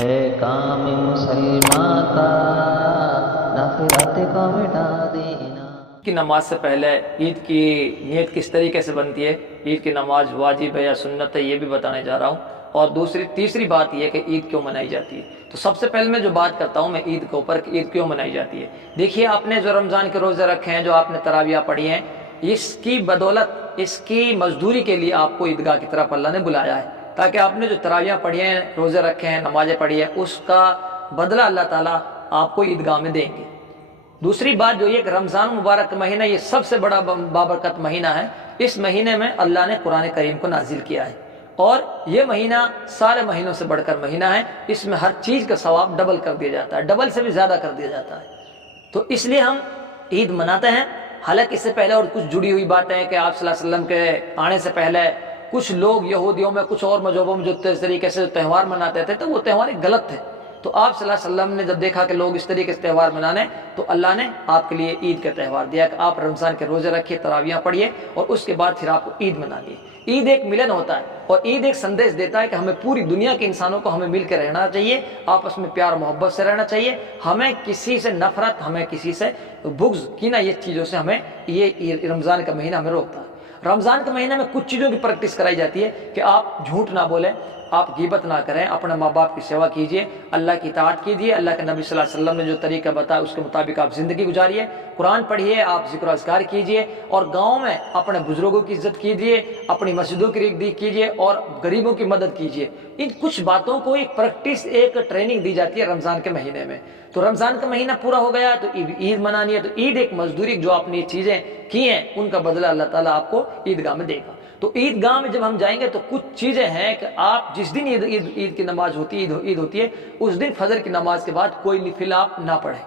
ہے کام مسلمان کا نفرت کو مٹا دینا۔ کی نماز سے پہلے عید کی نیت کس طریقے سے بنتی ہے، عید کی نماز واجب ہے یا سنت ہے، یہ بھی بتانے جا رہا ہوں۔ اور تیسری بات یہ کہ عید کیوں منائی جاتی ہے۔ تو سب سے پہلے میں جو بات کرتا ہوں میں عید کے اوپر کہ عید کیوں منائی جاتی ہے۔ دیکھیے آپ نے جو رمضان کے روزے رکھے ہیں، جو آپ نے تراویح پڑھی ہیں، اس کی بدولت، اس کی مزدوری کے لیے آپ کو عیدگاہ کی طرف اللہ نے بلایا ہے، تاکہ آپ نے جو تراویح پڑھی ہیں، روزے رکھے ہیں، نمازیں پڑھی ہیں، اس کا بدلہ اللہ تعالیٰ آپ کو عیدگاہ میں دیں گے۔ دوسری بات جو یہ کہ رمضان مبارک کا مہینہ یہ سب سے بڑا بابرکت مہینہ ہے۔ اس مہینے میں اللہ نے قرآن کریم کو نازل کیا ہے، اور یہ مہینہ سارے مہینوں سے بڑھ کر مہینہ ہے۔ اس میں ہر چیز کا ثواب ڈبل کر دیا جاتا ہے، ڈبل سے بھی زیادہ کر دیا جاتا ہے۔ تو اس لیے ہم عید مناتے ہیں۔ حالانکہ اس سے پہلے اور کچھ جڑی ہوئی باتیں ہیں کہ آپ صلی اللہ علیہ وسلم کے آنے سے پہلے کچھ لوگ یہودیوں میں، کچھ اور مذہبوں میں جو اس طریقے سے تہوار مناتے تھے تو وہ تہوار غلط تھے۔ تو آپ صلی اللہ علیہ وسلم نے جب دیکھا کہ لوگ اس طریقے سے تہوار منانے، تو اللہ نے آپ کے لیے عید کا تہوار دیا کہ آپ رمضان کے روزے رکھیے، تراویح پڑھیے، اور اس کے بعد پھر آپ کو عید منا دیے۔ عید ایک ملن ہوتا ہے، اور عید ایک سندیش دیتا ہے کہ ہمیں پوری دنیا کے انسانوں کو ہمیں مل کے رہنا چاہیے، آپس میں پیار محبت سے رہنا چاہیے، ہمیں کسی سے نفرت، ہمیں کسی سے بغض، کینہ، یہ چیزوں سے ہمیں یہ رمضان کا مہینہ ہمیں روکتا ہے۔ رمضان کے مہینہ میں کچھ چیزوں کی پریکٹس کرائی جاتی ہے کہ آپ جھوٹ نہ بولیں، آپ غیبت نہ کریں، اپنے ماں باپ کی سیوا کیجیے، اللہ کی اطاعت کیجیے، اللہ کے نبی صلی اللہ علیہ وسلم نے جو طریقہ بتایا اس کے مطابق آپ زندگی گزاریے، قرآن پڑھیے، آپ ذکر و اذکار کیجیے، اور گاؤں میں اپنے بزرگوں کی عزت کیجیے، اپنی مسجدوں کی دیکھ کیجیے، اور غریبوں کی مدد کیجیے۔ ان کچھ باتوں کو ایک پریکٹس، ایک ٹریننگ دی جاتی ہے رمضان کے مہینے میں۔ تو رمضان کا مہینہ پورا ہو گیا تو عید منانی ہے، تو عید ایک مزدوری، جو آپ نے یہ چیزیں کی ہیں ان کا بدلہ اللہ تعالیٰ آپ کو عیدگاہ میں دے گا۔ تو عیدگاہ میں جب ہم جائیں گے تو کچھ چیزیں ہیں کہ آپ جس دن عید کی نماز ہوتی ہے، عید ہوتی ہے، اس دن فجر کی نماز کے بعد کوئی نفل آپ نہ پڑھیں۔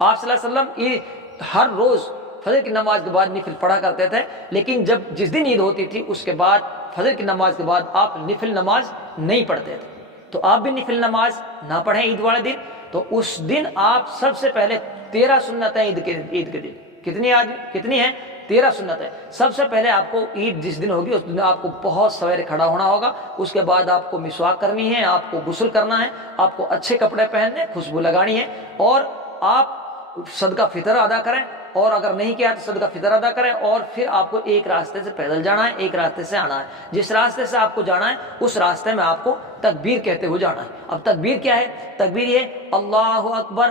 آپ صلی اللہ علیہ وسلم ہر روز فجر کی نماز کے بعد نفل پڑھا کرتے تھے، لیکن جس دن عید ہوتی تھی اس کے بعد فجر کی نماز کے بعد آپ نفل نماز نہیں پڑھتے تھے۔ تو آپ بھی نفل نماز نہ پڑھیں عید والے دن۔ تو اس دن آپ سب سے پہلے 13 سنتیں عید کے دن کتنی ہیں؟ 13 سنتیں۔ سب سے پہلے آپ کو عید جس دن ہوگی اس دن آپ کو بہت سویرے کھڑا ہونا ہوگا، اس کے بعد آپ کو مسواک کرنی ہے، آپ کو غسل کرنا ہے، آپ کو اچھے کپڑے پہننے، خوشبو لگانی ہے، اور آپ صدقہ فطر ادا کریں، اور اگر نہیں کیا تو صدقہ فطر ادا کریں، اور پھر آپ کو ایک راستے سے پیدل جانا ہے، ایک راستے سے آنا ہے۔ جس راستے سے آپ کو جانا ہے اس راستے میں آپ کو تکبیر کہتے ہوئے جانا ہے۔ اب تکبیر کیا ہے؟ تکبیر یہ اللہ اکبر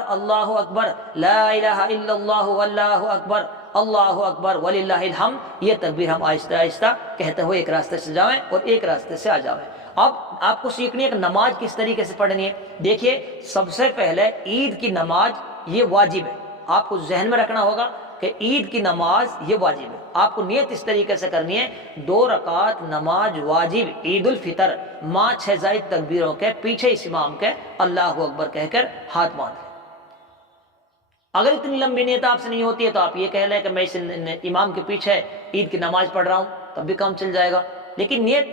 لا الہ الا اللہ واللہ اکبر اللہ اکبر وللہ الحمد، یہ تکبیر ہم آہستہ آہستہ کہتے ہوئے ایک راستے سے جائیں اور ایک راستے سے آ جائیں۔ اب آپ کو سیکھنی ہے کہ نماز کس طریقے سے پڑھنی ہے۔ دیکھیے سب سے پہلے عید کی نماز یہ واجب ہے، آپ کو ذہن میں رکھنا ہوگا کہ عید کی نماز یہ واجب ہے۔ آپ کو نیت اس طریقے سے کرنی ہے، 2 رکعت نماز واجب عید الفطر، ماں 6 زائد تکبیروں کے پیچھے اس امام کے اللہ اکبر کہہ کر ہاتھ باندھ لیں۔ اگر اتنی لمبی نیت آپ سے نہیں ہوتی ہے تو آپ یہ کہہ لیں کہ میں اس امام کے پیچھے عید کی نماز پڑھ رہا ہوں، تب بھی کام چل جائے گا۔ لیکن نیت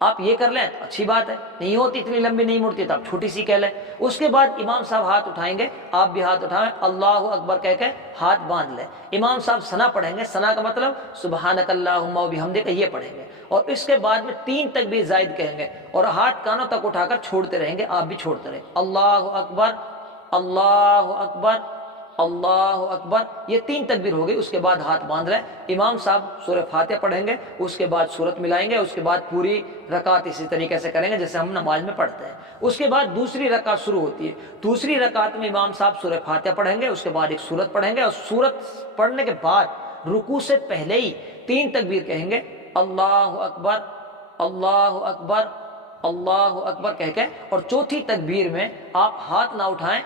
آپ یہ کر لیں تو اچھی بات ہے، نہیں ہوتی اتنی لمبی نہیں مڑتی تو آپ چھوٹی سی کہہ لیں۔ اس کے بعد امام صاحب ہاتھ اٹھائیں گے، آپ بھی ہاتھ اٹھائیں، اللہ اکبر کہہ کے ہاتھ باندھ لیں۔ امام صاحب ثنا پڑھیں گے، ثنا کا مطلب سبحانک اللہم و بحمدک، یہ پڑھیں گے، اور اس کے بعد میں 3 تکبیر زائد کہیں گے، اور ہاتھ کانوں تک اٹھا کر چھوڑتے رہیں گے، آپ بھی چھوڑتے رہیں، اللہ اکبر اللہ اکبر اللہ اکبر، یہ 3 تکبیر ہو گئی۔ اس کے بعد ہاتھ باندھ لیں، امام صاحب سورہ فاتحہ پڑھیں گے، اس کے بعد سورت ملائیں گے، اس کے بعد پوری رکعت اسی طریقے سے کریں گے جیسے ہم نماز میں پڑھتے ہیں۔ اس کے بعد دوسری رکعت شروع ہوتی ہے، دوسری رکعت میں امام صاحب سورہ فاتحہ پڑھیں گے، اس کے بعد ایک سورت پڑھیں گے، اور سورت پڑھنے کے بعد رکوع سے پہلے ہی 3 تکبیر کہیں گے، اللہ اکبر اللہ اکبر اللہ اکبر کہہ کے، اور چوتھی تکبیر میں آپ ہاتھ نہ اٹھائیں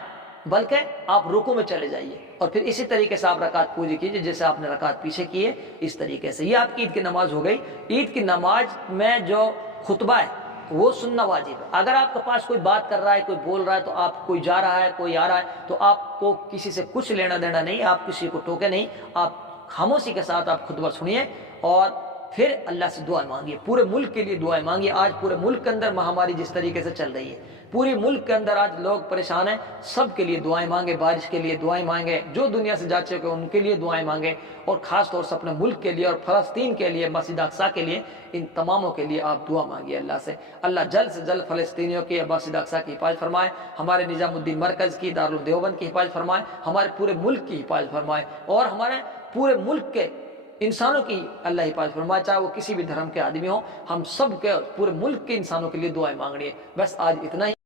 بلکہ آپ رکوع میں چلے جائیے، اور پھر اسی طریقے سے آپ رکعت پوری کیجیے جیسے آپ نے رکعت پیچھے کی ہے، اس طریقے سے۔ یہ آپ کی عید کی نماز ہو گئی۔ عید کی نماز میں جو خطبہ ہے وہ سننا واجب ہے۔ اگر آپ کے پاس کوئی بات کر رہا ہے، کوئی بول رہا ہے، تو آپ کوئی جا رہا ہے، کوئی آ رہا ہے، تو آپ کو کسی سے کچھ لینا دینا نہیں، آپ کسی کو ٹوکے نہیں، آپ خاموشی کے ساتھ آپ خطبہ سنیے، اور پھر اللہ سے دعائیں مانگیے، پورے ملک کے لیے دعائیں مانگیے۔ آج پورے ملک کے اندر مہاماری جس طریقے سے چل رہی ہے، پورے ملک کے اندر آج لوگ پریشان ہیں، سب کے لیے دعائیں مانگے، بارش کے لیے دعائیں مانگے، جو دنیا سے جا چکے ان کے لیے دعائیں مانگے، اور خاص طور سے اپنے ملک کے لیے اور فلسطین کے لیے، مسجد اقصیٰ کے لیے، ان تماموں کے لیے آپ دعا مانگیے اللہ سے۔ اللہ جلد سے جلد فلسطینیوں کی مسجد اقصیٰ کی حفاظت فرمائے، ہمارے نظام الدین مرکز کی، دارالدیوبند کی حفاظت فرمائے، ہمارے پورے ملک کی حفاظت فرمائے، اور ہمارے پورے ملک کے انسانوں کی اللہ حفاظت فرمائے، چاہے وہ کسی بھی دھرم کے آدمی ہوں۔ ہم سب کے، پورے ملک کے انسانوں کے لیے دعائیں مانگنی ہے۔ بس آج اتنا ہی۔